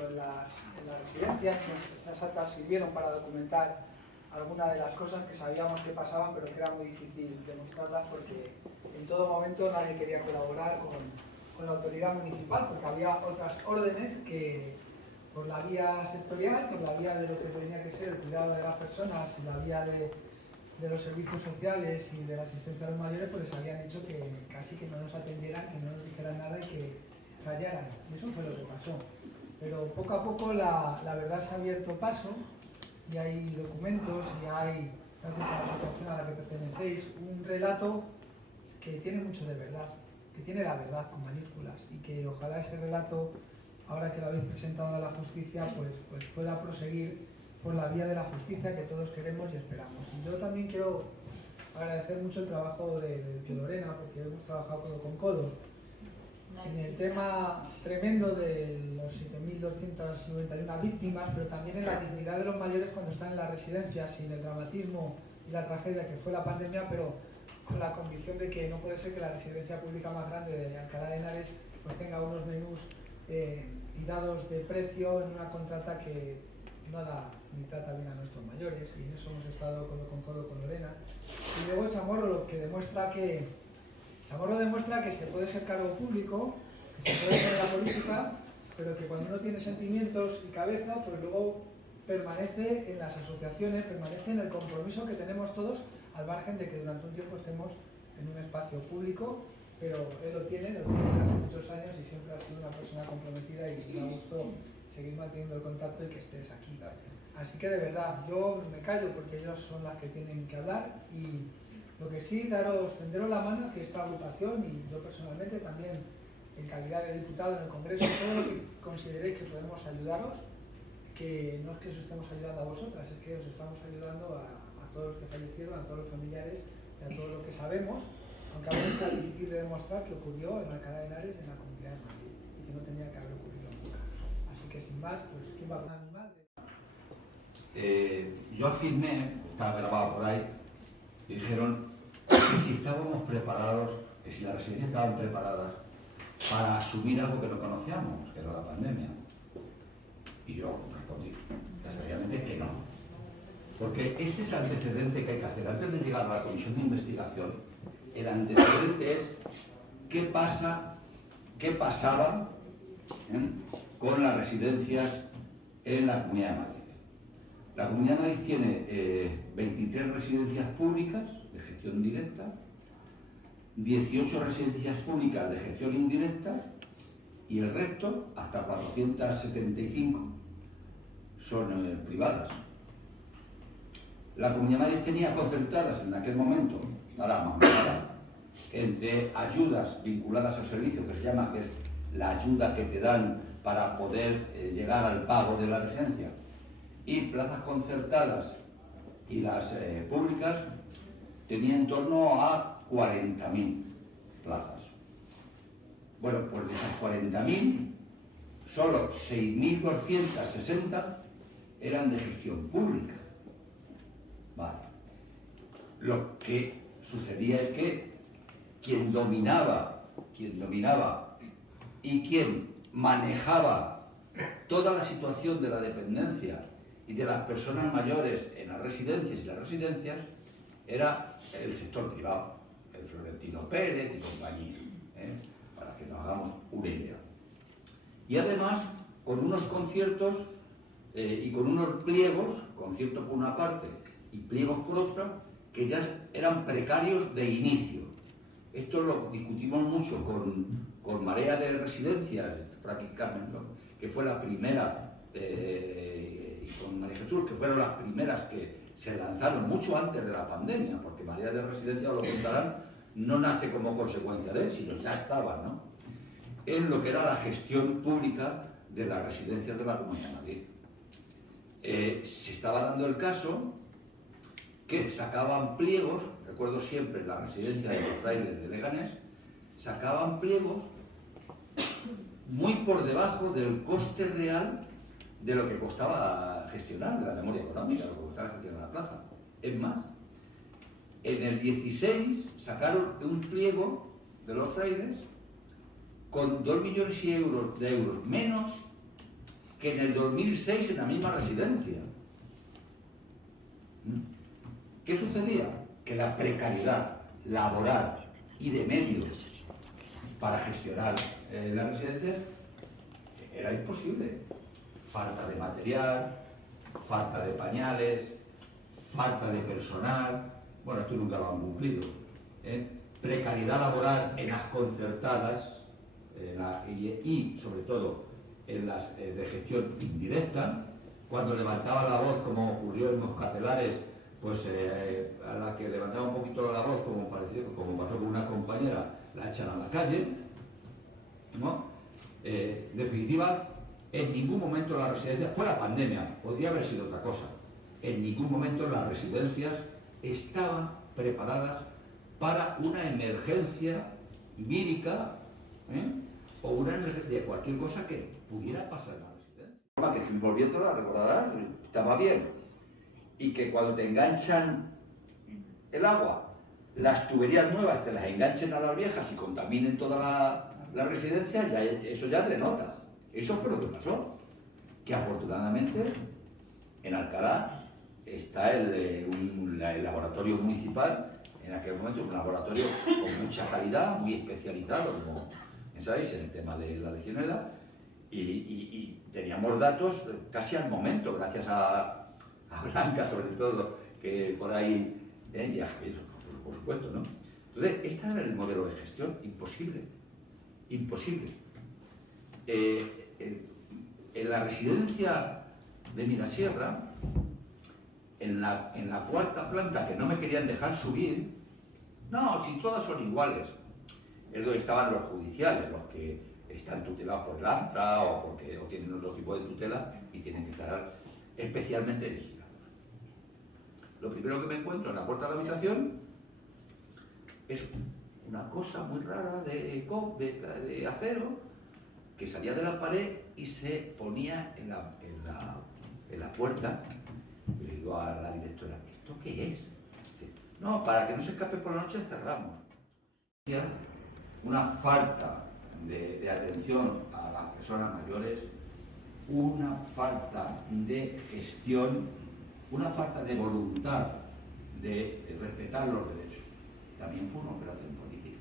en las residencias, y esas actas sirvieron para documentar algunas de las cosas que sabíamos que pasaban, pero que era muy difícil demostrarlas porque en todo momento nadie quería colaborar con la autoridad municipal, porque había otras órdenes que por la vía sectorial, por la vía de lo que tenía que ser el cuidado de las personas y la vía de los servicios sociales y de la asistencia a los mayores, pues les habían dicho que casi que no nos atendieran, que no nos dijeran nada y que callaran. Y eso fue lo que pasó. Pero poco a poco la verdad se ha abierto paso y hay documentos y hay, gracias a la asociación a la que pertenecéis, un relato que tiene mucho de verdad, que tiene la verdad con mayúsculas y que ojalá ese relato, ahora que lo habéis presentado a la justicia, pues pueda proseguir por la vía de la justicia que todos queremos y esperamos. Y yo también quiero agradecer mucho el trabajo de Lorena, porque hemos trabajado codo con codo en el tema tremendo de los 7.291 víctimas, pero también en la dignidad de los mayores cuando están en las residencias y en el dramatismo y la tragedia que fue la pandemia, pero con la convicción de que no puede ser que la residencia pública más grande de Alcalá de Henares pues tenga unos menús tirados de precio en una contrata que no da ni trata bien a nuestros mayores, y en eso hemos estado codo con Lorena. Y luego Chamorro lo que demuestra que Chamorro demuestra que se puede ser cargo público, que se puede ser la política, pero que cuando uno tiene sentimientos y cabeza, pues luego permanece en las asociaciones, permanece en el compromiso que tenemos todos, al margen de que durante un tiempo estemos en un espacio público, pero él lo tiene desde hace muchos años y siempre ha sido una persona comprometida y me ha gustado seguir manteniendo el contacto y que estés aquí. Así que de verdad, yo me callo porque ellos son las que tienen que hablar y lo que sí, tenderos la mano que esta agrupación y yo personalmente también en calidad de diputado en el Congreso, todo lo que consideréis que podemos ayudaros, que no es que os estemos ayudando a vosotras, es que os estamos ayudando a todos los que fallecieron, a todos los familiares y a todo lo que sabemos, aunque a veces es difícil de demostrar que ocurrió en Alcalá de Henares, en la Comunidad de Madrid, y que no tenía que haber ocurrido nunca. Así que sin más, pues ¿quién va a hablar? Mi madre. Yo afirmé, estaba grabado por ahí, y dijeron que si estábamos preparados, que si las residencias estaban preparadas para asumir algo que no conocíamos, que era la pandemia. Y yo respondí, necesariamente que no. Porque este es el antecedente que hay que hacer. Antes de llegar a la comisión de investigación, el antecedente es qué pasaba con las residencias en la Comunidad de Madrid. La Comunidad de Madrid tiene 23 residencias públicas de gestión directa, 18 residencias públicas de gestión indirecta y el resto, hasta 475, son privadas. La Comunidad de Madrid tenía concertadas en aquel momento, ahora más entre ayudas vinculadas al servicio, que se llama, que es la ayuda que te dan para poder llegar al pago de la residencia, y plazas concertadas y las públicas tenían en torno a 40.000 plazas. Bueno, pues de esas 40.000, solo 6.260 eran de gestión pública. Vale. Lo que sucedía es que quien dominaba y quien manejaba toda la situación de la dependencia y de las personas mayores en las residencias y las residencias era el sector privado, el Florentino Pérez y compañía, para que nos hagamos una idea. Y además, con unos conciertos y con unos pliegos, conciertos por una parte y pliegos por otra, que ya eran precarios de inicio. Esto lo discutimos mucho con Marea de Residencias, por aquí Carmen, ¿no?, que fue la primera, y con María Jesús, que fueron las primeras que se lanzaron mucho antes de la pandemia, porque Marea de Residencias, os lo contarán, no nace como consecuencia de él, sino ya estaban, ¿no?, en lo que era la gestión pública de las residencias de la Comunidad de Madrid. Se estaba dando el caso que sacaban pliegos, recuerdo siempre la residencia de los frailes de Leganés, sacaban pliegos muy por debajo del coste real de lo que costaba gestionar, de la memoria económica, lo que costaba gestionar la plaza. Es más, en el 16 sacaron un pliego de los frailes con 2 millones de euros menos que en el 2006 en la misma residencia. ¿Qué sucedía? Que la precariedad laboral y de medios para gestionar las residencias era imposible. Falta de material, falta de pañales, falta de personal. Bueno, esto nunca lo han cumplido. Precariedad laboral en las concertadas y sobre todo en las de gestión indirecta. Cuando levantaba la voz, como ocurrió en Moscatelares, pues a la que levantaba un poquito la voz, como pasó con una compañera, la echan a la calle, ¿no? En definitiva, en ningún momento la residencia, fue la pandemia, podría haber sido otra cosa, en ningún momento las residencias estaban preparadas para una emergencia vírica, o una emergencia de cualquier cosa que pudiera pasar en la residencia. Que volviéndola, recordarás, estaba bien. Y que cuando te enganchan el agua, las tuberías nuevas te las enganchen a las viejas y contaminen toda la residencia, ya, eso ya denota. Eso fue lo que pasó. Que afortunadamente en Alcalá está el laboratorio municipal, en aquel momento un laboratorio con mucha calidad, muy especializado, como sabéis, en el tema de la legionela, y teníamos datos casi al momento, gracias a Blanca sobre todo, que por ahí viaja, por supuesto, ¿no? Entonces, este era el modelo de gestión, imposible, imposible. En la residencia de Mirasierra, en la cuarta planta, que no me querían dejar subir, no, si todas son iguales, es donde estaban los judiciales, los que están tutelados por el ANTRA o tienen otro tipo de tutela y tienen que estar especialmente vigilados. Lo primero que me encuentro en la puerta de la habitación es una cosa muy rara de acero que salía de la pared y se ponía en la puerta. Y le digo a la directora, ¿esto qué es? Dice, no, para que no se escape por la noche cerramos. Una falta de atención a las personas mayores, una falta de gestión, una falta de voluntad de respetar los derechos. También fue una operación política.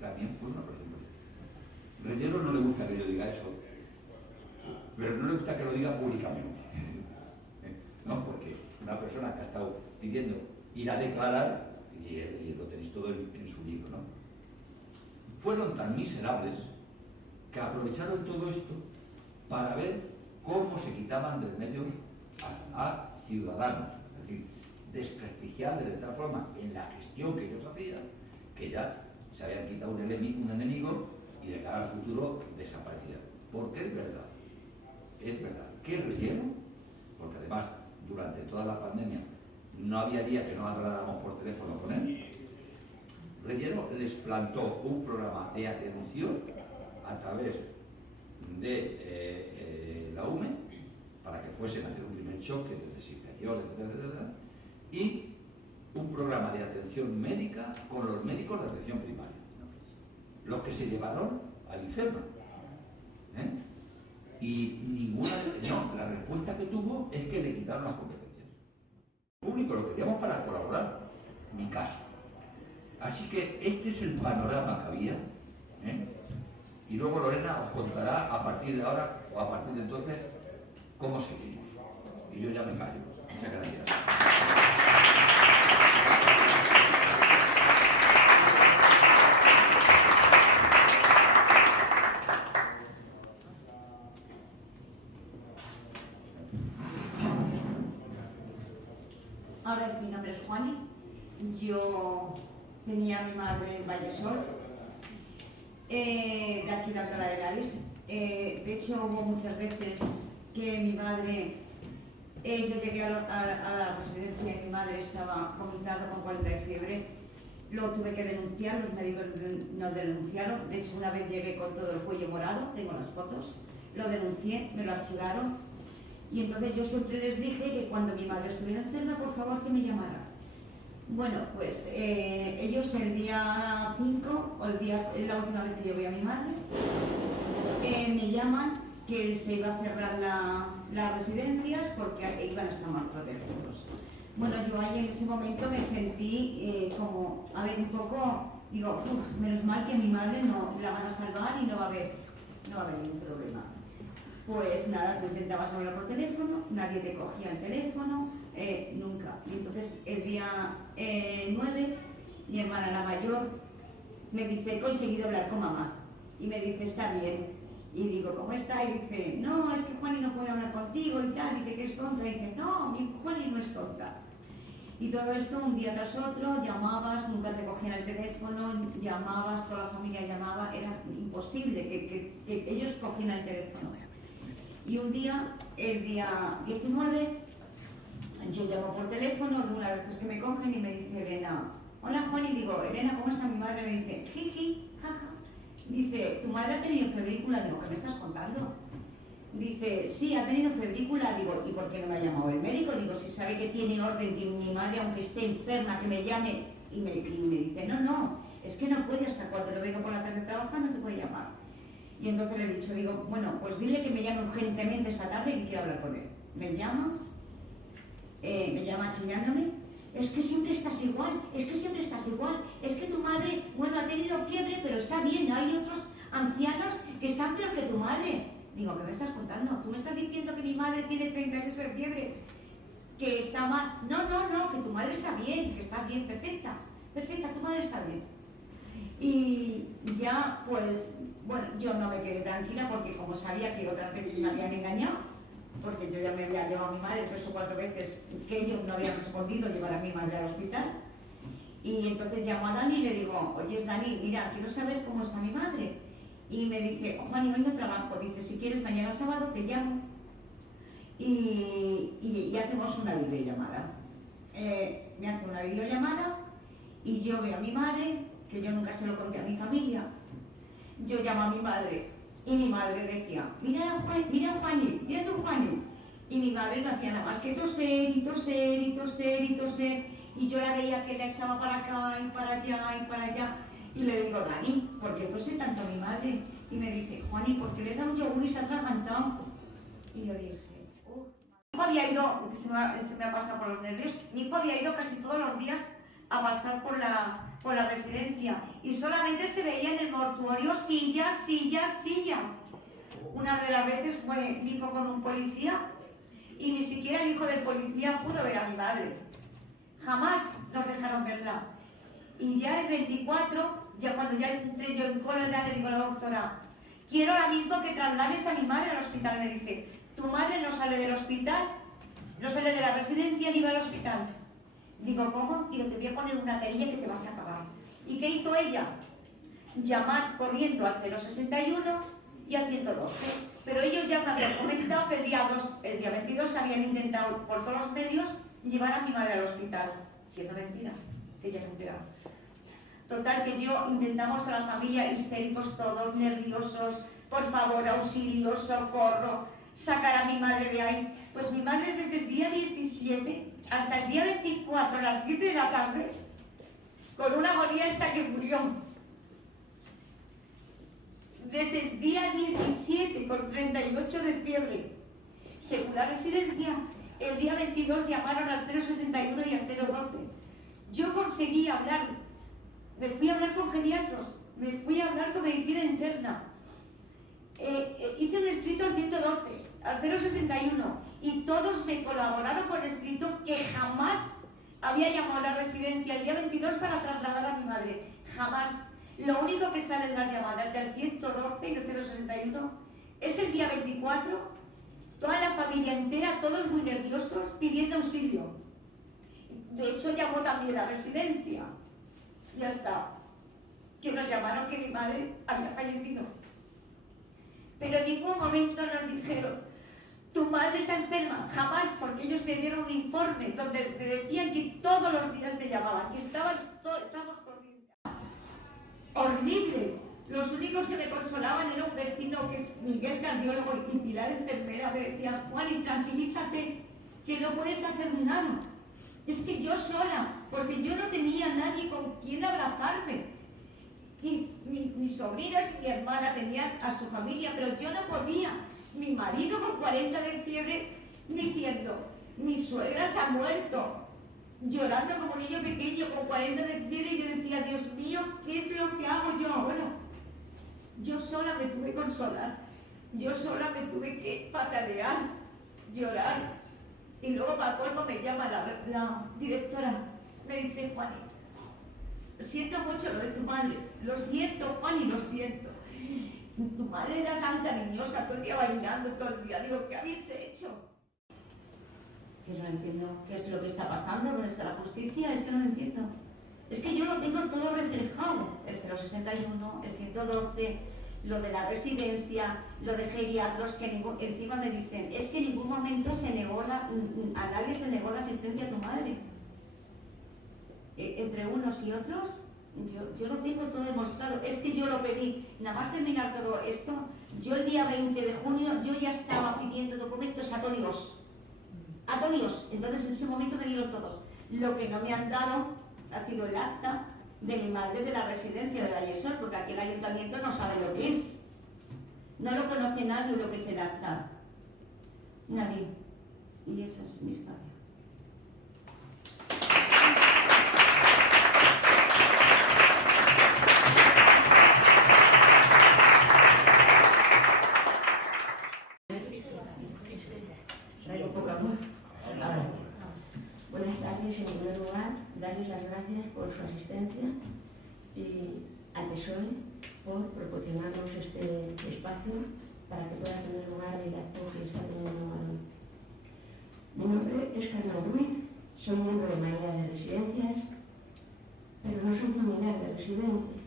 También fue una operación política. Reyero no le gusta que yo diga eso, pero no le gusta que lo diga públicamente. ¿No? Porque una persona que ha estado pidiendo ir a declarar, y lo tenéis todo en su libro, ¿no? Fueron tan miserables que aprovecharon todo esto para ver cómo se quitaban del medio a ciudadanos, es decir, desprestigiarles de tal forma en la gestión que ellos hacían, que ya se habían quitado un enemigo y de cara al futuro desaparecían. Porque es verdad que Rellero, porque además durante toda la pandemia no había día que no habláramos por teléfono con él, Rellero les plantó un programa de atención a través de la UME para que fuesen a hacer un primer choque de desinfección, etcétera, y un programa de atención médica con los médicos de atención primaria, los que se llevaron al IFEMA. Y la respuesta que tuvo es que le quitaron las competencias. El público lo queríamos para colaborar, mi caso. Así que este es el panorama que había, y luego Lorena os contará a partir de ahora o a partir de entonces cómo seguimos. Y yo ya me callo. Muchas gracias. Ahora mi nombre es Juani. Yo tenía a mi madre en Vallesol, de aquí de Alcalá de Henares. De hecho, hubo muchas veces que mi madre, yo llegué a la residencia y mi madre estaba vomitando con 40 de fiebre. Lo tuve que denunciar, los médicos nos denunciaron. De hecho, una vez llegué con todo el cuello morado, tengo las fotos, lo denuncié, me lo archivaron. Y entonces yo siempre les dije que cuando mi madre estuviera enferma, por favor, que me llamara. Bueno, pues ellos el día 5, la última vez que yo vi a mi madre, me llaman que se iba a cerrar las residencias porque iban a estar más protegidos. Bueno, yo ahí en ese momento me sentí como, a ver, un poco, digo, menos mal que a mi madre no la van a salvar y no va a haber ningún problema. Pues nada, tú intentabas hablar por teléfono, nadie te cogía el teléfono, nunca. Y entonces el día 9, mi hermana la mayor me dice, he conseguido hablar con mamá. Y me dice, está bien. Y digo, ¿cómo está? Y dice, no, es que Juani no puede hablar contigo y tal. Dice que es tonta. Y dice, no, mi Juani no es tonta. Y todo esto un día tras otro, llamabas, nunca te cogían el teléfono, llamabas, toda la familia llamaba, era imposible que ellos cogieran el teléfono. Y un día, el día 19, yo llamo por teléfono, de una vez que me cogen y me dice Elena, hola Juan, y digo, Elena, ¿cómo está mi madre? Me dice, jiji, jaja. Dice, ¿tu madre ha tenido febrícula? Digo, ¿qué me estás contando? Dice, sí, ha tenido febrícula. Digo, ¿y por qué no me ha llamado el médico? Digo, si sabe que tiene orden que mi madre, aunque esté enferma, que me llame. Y me dice, no, es que no puede, hasta cuando lo venga por la tarde a trabajar no te puede llamar. Y entonces le he dicho, digo, bueno, pues dile que me llame urgentemente esta tarde y que quiero hablar con él. Me llama chillándome, es que siempre estás igual, es que tu madre, bueno, ha tenido fiebre, pero está bien, hay otros ancianos que están peor que tu madre. Digo, ¿qué me estás contando? ¿Tú me estás diciendo que mi madre tiene 38 de fiebre? ¿Que está mal? No, que tu madre está bien, perfecta, tu madre está bien. Y ya, pues, bueno, yo no me quedé tranquila porque como sabía que otras veces me habían engañado, porque yo ya me había llevado a mi madre 3 o 4 veces que ellos no habían respondido llevar a mi madre al hospital. Y entonces llamo a Dani y le digo, oye, Dani, mira, quiero saber cómo está mi madre. Y me dice, Juan, hoy no trabajo. Dice, si quieres mañana sábado te llamo y hacemos una videollamada. Me hace una videollamada y yo veo a mi madre, que yo nunca se lo conté a mi familia. Yo llamo a mi madre y mi madre decía, mira Juani, mira tu Juani. Y mi madre no hacía nada más que toser y toser y toser y toser. Y yo la veía que le echaba para acá y para allá y para allá. Y le digo, Dani, ¿por qué tose tanto a mi madre? Y me dice, Juani, ¿por qué le da un yogur y se ha atragantado? Y yo dije, mi hijo había ido, se me ha pasado por los nervios, mi hijo había ido casi todos los días a pasar por la residencia y solamente se veía en el mortuorio sillas. Una de las veces dijo con un policía y ni siquiera el hijo del policía pudo ver a mi madre. Jamás nos dejaron verla. Y ya el 24, ya cuando ya entré yo en cólera, le digo a la doctora, quiero ahora mismo que traslades a mi madre al hospital. Me dice, tu madre no sale del hospital, no sale de la residencia ni va al hospital. Digo, ¿cómo? Digo, te voy a poner una querella que te vas a acabar. ¿Y qué hizo ella? Llamar corriendo al 061 y al 112. Pero ellos ya me habían comentado que el día 22 habían intentado por todos los medios llevar a mi madre al hospital. Siendo mentira, que ella se enteraba. Total, que intentamos con la familia, histéricos todos, nerviosos, por favor, auxilio, socorro, sacar a mi madre de ahí. Pues mi madre desde el día 17 hasta el día 24 a las 7 de la tarde, con una agonía hasta que murió. Desde el día 17 con 38 de fiebre, según la residencia, el día 22 llamaron al 061 y al 012. Yo conseguí hablar, me fui a hablar con geriatros, me fui a hablar con medicina interna, hice un escrito al 112, al 061 y todos me colaboraron por escrito que jamás había llamado a la residencia el día 22 para trasladar a mi madre, jamás. Lo único que sale de las llamadas del 112 y del 061 es el día 24, toda la familia entera, todos muy nerviosos, pidiendo auxilio. De hecho, llamó también la residencia. Ya está. Que nos llamaron que mi madre había fallecido. Pero en ningún momento nos dijeron, tu madre está enferma. Jamás, porque ellos me dieron un informe donde te decían que todos los días me llamaban, que estábamos corriendo. Horrible. Los únicos que me consolaban era un vecino que es Miguel, cardiólogo, y Pilar, enfermera. Me decían, Juan, tranquilízate, que no puedes hacer nada. Es que yo sola, porque yo no tenía nadie con quien abrazarme. Y mis sobrinas y mi hermana tenían a su familia, pero yo no podía. Mi marido con 40 de fiebre diciendo, mi suegra se ha muerto, llorando como un niño pequeño con 40 de fiebre, y yo decía, Dios mío, ¿qué es lo que hago yo ahora? Yo sola me tuve que consolar, yo sola me tuve que patalear, llorar. Y luego para colmo me llama la directora, me dice, Juani, siento mucho lo de tu madre, lo siento, Juani, lo siento. Tu madre era tan cariñosa, todo el día bailando, todo el día. Digo, ¿qué habéis hecho? Que no entiendo qué es lo que está pasando, dónde está la justicia, es que no lo entiendo. Es que yo lo tengo todo reflejado, el 061, el 112, lo de la residencia, lo de geriatros, que encima me dicen, es que en ningún momento a nadie se negó la asistencia a tu madre. Entre unos y otros, yo lo tengo todo demostrado, es que yo lo pedí, nada más terminar todo esto, yo el día 20 de junio, yo ya estaba pidiendo documentos a todos, entonces en ese momento me dieron todos. Lo que no me han dado ha sido el acta de mi madre de la residencia de la Yesol, porque aquí el ayuntamiento no sabe lo que es, no lo conoce nadie lo que es el acta, nadie, y esa es mi historia. Buenas tardes, en primer lugar, darles las gracias por su asistencia y al PSOE por proporcionarnos este espacio para que pueda tener lugar el acto que está teniendo hoy. Mi nombre es Carmen Ruiz, soy miembro de Marea de Residencias, pero no soy familiar de residente.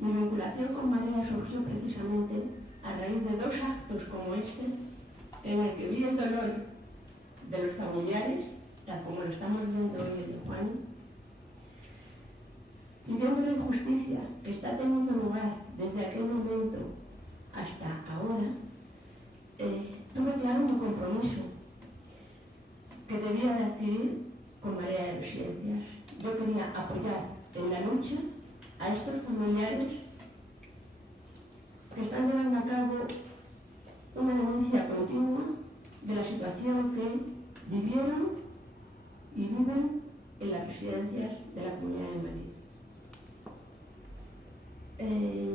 Mi vinculación con Marea surgió precisamente a raíz de dos actos como este, en el que vi el dolor de los familiares, tal como lo estamos viendo hoy en Juan, y viendo la injusticia que está teniendo lugar desde aquel momento hasta ahora, tuve claro mi compromiso que debía de adquirir con Marea de Residencias. Yo quería apoyar en la lucha a estos familiares que están llevando a cabo una denuncia continua de la situación que vivieron y viven en las residencias de la Comunidad de Madrid.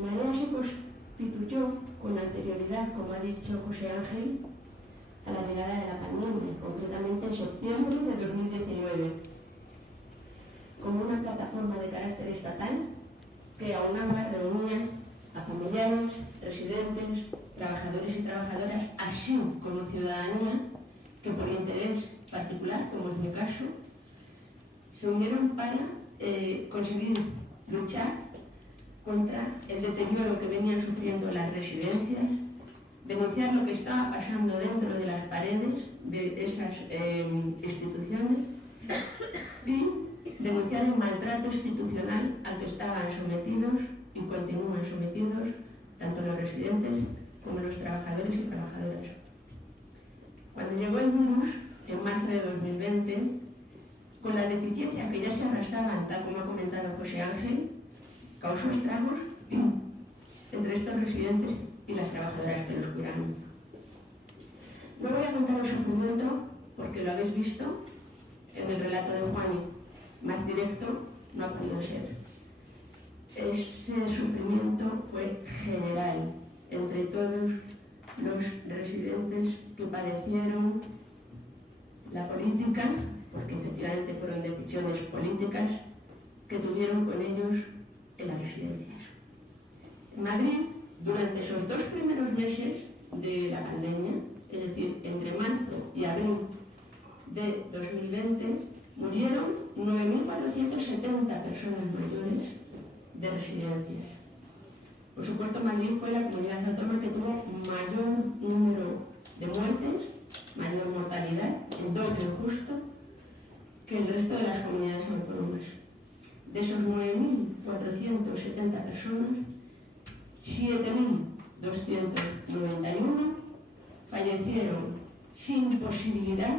Marea se constituyó con anterioridad, como ha dicho José Ángel, a la llegada de la pandemia, concretamente en septiembre de 2019, como una plataforma de carácter estatal que aunaba, reunía a familiares, residentes, trabajadores y trabajadoras, así como ciudadanía que por interés particular, como es mi caso, se unieron para conseguir luchar contra el deterioro que venían sufriendo las residencias, denunciar lo que estaba pasando dentro de las paredes de esas instituciones y denunciar el maltrato institucional al que estaban sometidos y continúan sometidos tanto los residentes como los trabajadores y trabajadoras. Cuando llegó el virus, en marzo de 2020, con las deficiencias que ya se arrastraban, tal como ha comentado José Ángel, causó estragos entre estos residentes y las trabajadoras que los cuidaron. No voy a contar el sufrimiento porque lo habéis visto en el relato de Juani, más directo no ha podido ser. Ese sufrimiento fue general entre todos los residentes que padecieron la política, porque efectivamente fueron decisiones políticas que tuvieron con ellos en las residencias. En Madrid, durante esos 2 primeros meses de la pandemia, es decir, entre marzo y abril de 2020, murieron 9.470 personas mayores de residencias. Por supuesto, Madrid fue la comunidad autónoma que tuvo mayor número de muertes, mayor mortalidad, el doble justo que el resto de las comunidades autónomas. De esos 9.470 personas, 7.291 fallecieron sin posibilidad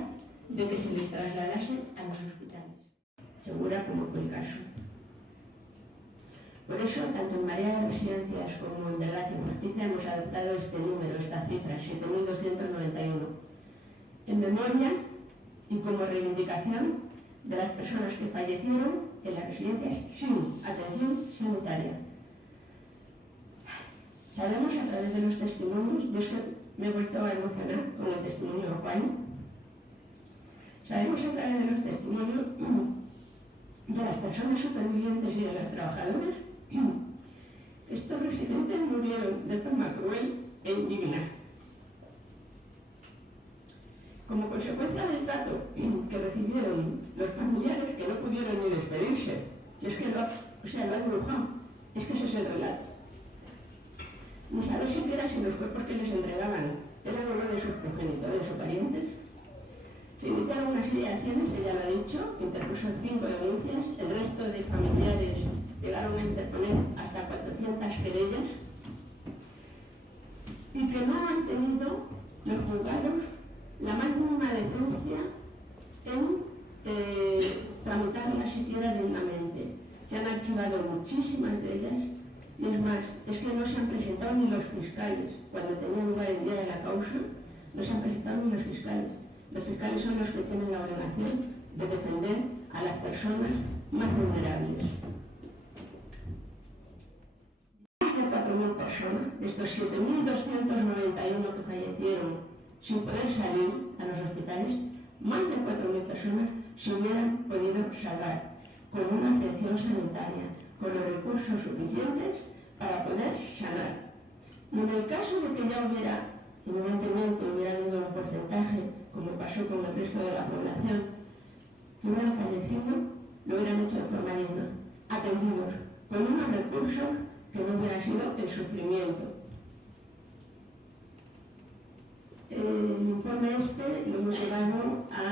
de que se les trasladase a los hospitales, segura como fue el caso. Por eso, tanto en Marea de Residencias como en Verdad y Justicia hemos adoptado este número, esta cifra, 7.291, en memoria y como reivindicación de las personas que fallecieron en las residencias sin atención sanitaria. Sabemos a través de los testimonios, yo es que me he vuelto a emocionar con el testimonio de Juan, sabemos a través de los testimonios de las personas supervivientes y de las trabajadoras que estos residentes murieron de forma cruel e indigna. Como consecuencia del trato que recibieron los familiares, que no pudieron ni despedirse, y es que lo ha dibujado, es que ese es el relato. Ni saber siquiera si los cuerpos que les entregaban eran uno de sus progenitores o parientes. Se iniciaron una serie de acciones, ella lo ha dicho, interpuso 5 denuncias, el resto de familiares llegaron a interponer hasta 400 querellas y que no han tenido los juzgados la más mínima denuncia en tramitarla siquiera dignamente. Se han archivado muchísimas de ellas y es más, es que no se han presentado ni los fiscales. Cuando tenía lugar el día de la causa, no se han presentado ni los fiscales. Los fiscales son los que tienen la obligación de defender a las personas más vulnerables. Más de 4.000 personas, de estos 7.291 que fallecieron sin poder salir a los hospitales, más de 4.000 personas se hubieran podido salvar con una atención sanitaria, con los recursos suficientes para poder sanar. Y en el caso de que ya hubiera, evidentemente, hubiera habido un porcentaje, como pasó con el resto de la población, que hubieran fallecido, lo hubieran hecho de forma digna, atendidos, con unos recursos que no hubiera sido el sufrimiento. El informe lo hemos llevado a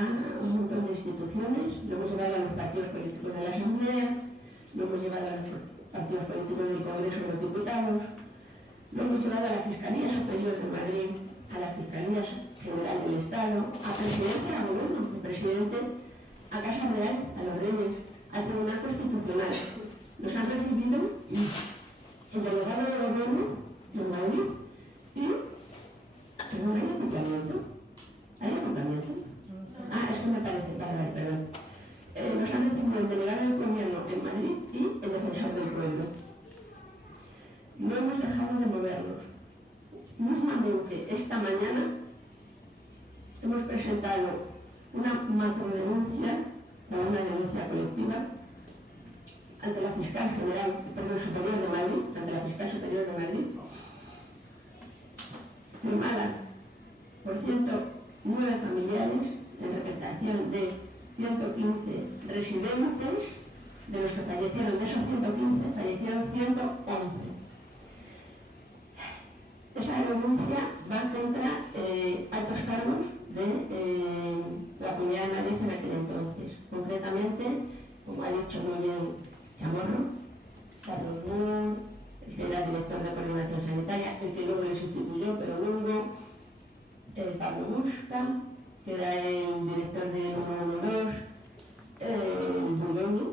un montón de instituciones, lo hemos llevado a los partidos políticos de la Asamblea, lo hemos llevado a los partidos políticos del Congreso de los Diputados, lo hemos llevado a la Fiscalía Superior de Madrid, a la Fiscalía General del Estado, a Presidente, a Gobierno, al Presidente, a Casa Real, a los Reyes, al Tribunal Constitucional. Nos han recibido el delegado de Gobierno de Madrid y no hay acompañamiento. ¿Hay acompañamiento? Ah, es que me parece, perdón. Nos han recibido el delegado del Gobierno en Madrid y el defensor del pueblo. No hemos dejado de movernos. Mismamente, esta mañana hemos presentado una macrodenuncia, una denuncia colectiva, ante la Fiscal General, Superior de Madrid, ante la Fiscal Superior de Madrid, firmada por 109 familiares en representación de 115 residentes, de los que fallecieron, de esos 115, fallecieron 111. Esa denuncia va contra altos cargos de la Comunidad de Madrid en aquel entonces. Concretamente, como ha dicho muy bien Chamorro, Carlos Moore, el que era director de coordinación sanitaria, el que luego le sustituyó, pero luego Pablo Busca, que era el director de 112, el Budoño,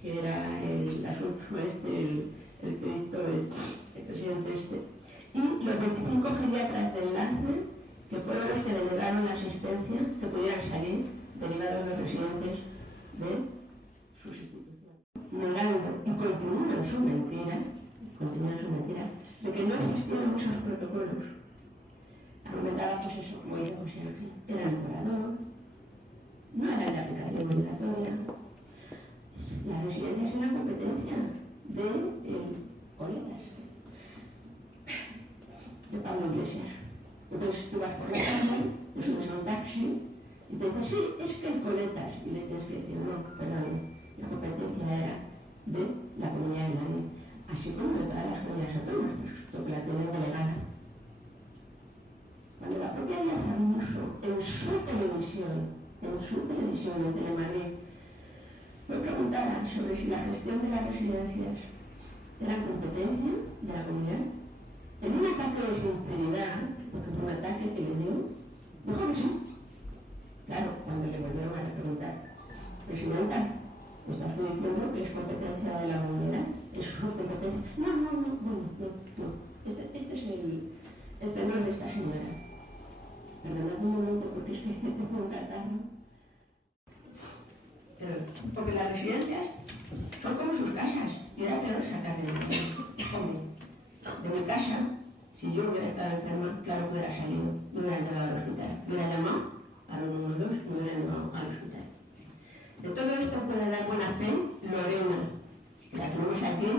que era el asunto el que dictó el presidente y los 25 geriatras del Lance, que fueron los que delegaron la asistencia que pudieran salir derivados los residentes de sus instituciones. Negando y continúan su mentira de que no existieron esos protocolos. Argumentaba pues eso, como dice José Ángel, era el curador, no era la aplicación obligatoria. Las residencias eran competencia de colegas, de Pablo Iglesias. Entonces tú vas por la calle, te subes a un taxi y te dices, sí, es que el coletas. Y le tienes que decir, no, perdón, la competencia era de la Comunidad de Madrid, así como de todas las comunidades autónomas, puesto que la tienen delegada. Cuando la propia Díaz Ayuso, en su televisión, en Telemadrid, fue preguntada sobre si la gestión de las residencias era competencia de la comunidad, en un ataque de sinceridad, porque fue un ataque que le dio, dijo que sí. Claro, cuando le volvieron a preguntar, Presidenta, ¿me estás diciendo que es competencia de la comunidad? ¿Es su competencia porque las residencias son como sus casas, y era peor sacar de mi casa. Hombre, de mi casa, si yo hubiera estado enferma, claro que hubiera salido, me hubieran llevado al hospital, me hubieran llamado a los 112, me hubieran llevado al hospital. De todo esto puede dar buena fe Lorena, que la tenemos aquí,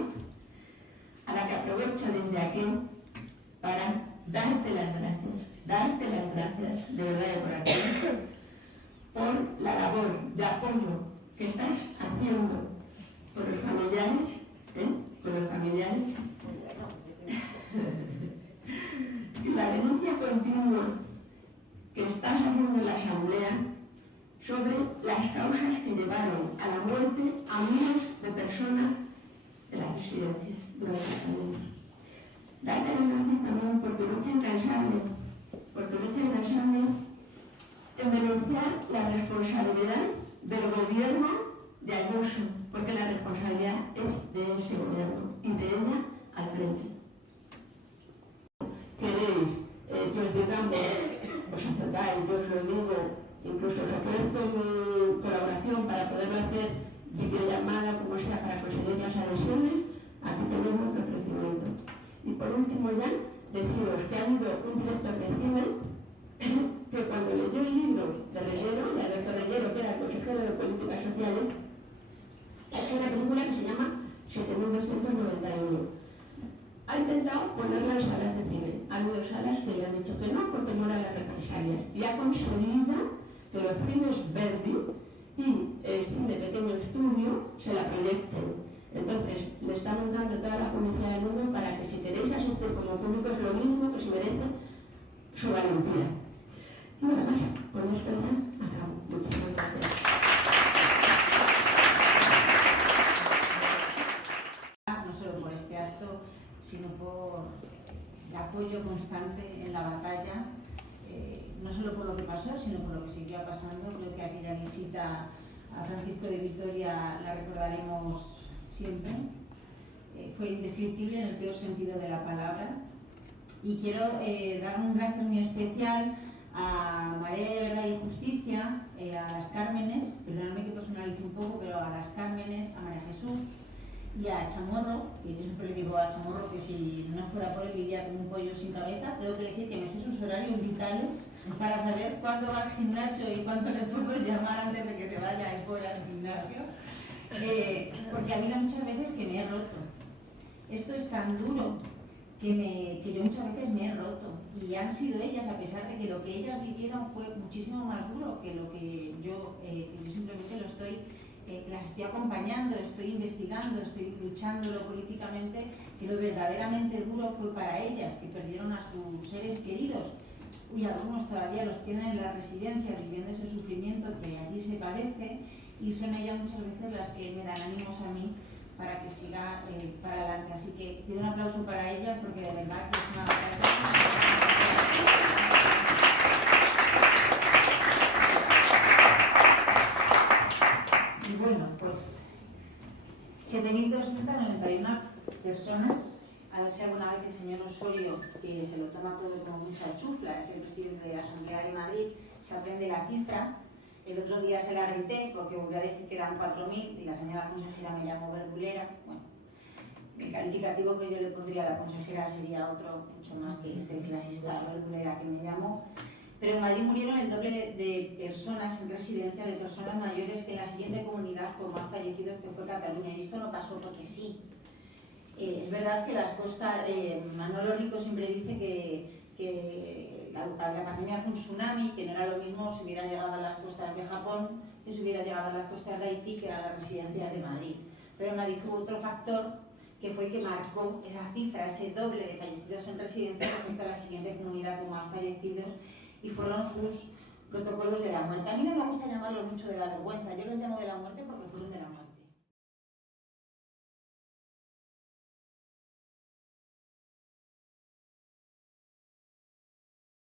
a la que aprovecho desde aquí para darte las gracias, de verdad de corazón, por la labor de apoyo que estás haciendo con los familiares, con los familiares, y la denuncia continua que estás haciendo en la Asamblea sobre las causas que llevaron a la muerte a miles de personas de las residencias durante la pandemia. Darte las gracias también por tu lucha incansable, en denunciar la responsabilidad del gobierno de Ayuso, porque la responsabilidad es de ese gobierno y de ella al frente. Queréis que os digamos, os acercáis, yo os lo digo, incluso os ofrezco mi colaboración para poder hacer videollamada, como sea, para conseguir las adhesiones. Aquí tenéis nuestro ofrecimiento. Y por último ya, deciros que ha habido un director de cine que cuando leyó el libro de Reyero, de Alberto Reyero, que era consejero de Políticas Sociales, ha hecho una película que se llama 7291. Ha intentado ponerla en salas de cine. Ha habido salas que le han dicho que no por temor a las represalias. Y ha conseguido que los cines Verdi y el cine Pequeño Estudio se la proyecten. Entonces, le estamos dando toda la publicidad del mundo para que si queréis asistir como público es lo mínimo que se merece su valentía. Y nada más, con esto ya acabo. Muchas gracias. No solo por este acto, sino por el apoyo constante en la batalla, no solo por lo que pasó, sino por lo que seguía pasando. Creo que aquella visita a Francisco de Vitoria la recordaremos siempre. Fue indescriptible en el peor sentido de la palabra. Y quiero dar un gracias muy especial a María de Verdad y Justicia, a las Cármenes, perdóname que personalice un poco, pero a las Cármenes, a María Jesús y a Chamorro, que yo siempre le digo a Chamorro que si no fuera por él vivía como un pollo sin cabeza. Tengo que decir que me sé sus horarios vitales para saber cuándo va al gimnasio y cuándo le puedo llamar antes de que se vaya él fuera al gimnasio, porque ha habido muchas veces que me he roto. Esto es tan duro que yo muchas veces me he roto, y han sido ellas, a pesar de que lo que ellas vivieron fue muchísimo más duro que lo que yo simplemente las estoy acompañando, estoy investigando, estoy luchándolo políticamente, que lo verdaderamente duro fue para ellas, que perdieron a sus seres queridos, y algunos todavía los tienen en las residencias viviendo ese sufrimiento que allí se padece, y son ellas muchas veces las que me dan ánimos a mí para que siga para adelante. Así que pido un aplauso para ellas, porque de verdad que es una batalla. Y bueno, pues 7.291 personas. A ver si alguna vez el señor Osorio, que se lo toma todo como mucha chufla, es el presidente de la Asamblea de Madrid, se aprende la cifra. El otro día se la grité porque volvió a decir que eran 4.000 y la señora consejera me llamó verdulera. Bueno, el calificativo que yo le pondría a la consejera sería otro, mucho más que ese clasista verdulera que me llamó. Pero en Madrid murieron el doble de personas en residencia, de personas mayores, que en la siguiente comunidad con más fallecidos, que fue Cataluña. Y esto no pasó porque sí. Es verdad que las costas, Manolo Rico siempre dice que la pandemia fue un tsunami, que no era lo mismo si hubiera llegado a las costas de Japón que si hubiera llegado a las costas de Haití, que eran las residencias de Madrid. Pero en Madrid hubo otro factor que fue el que marcó esa cifra, ese doble de fallecidos en residencia respecto a la siguiente comunidad con más fallecidos, y fueron sus protocolos de la muerte. A mí no me gusta llamarlo mucho de la vergüenza, yo los llamo de la muerte porque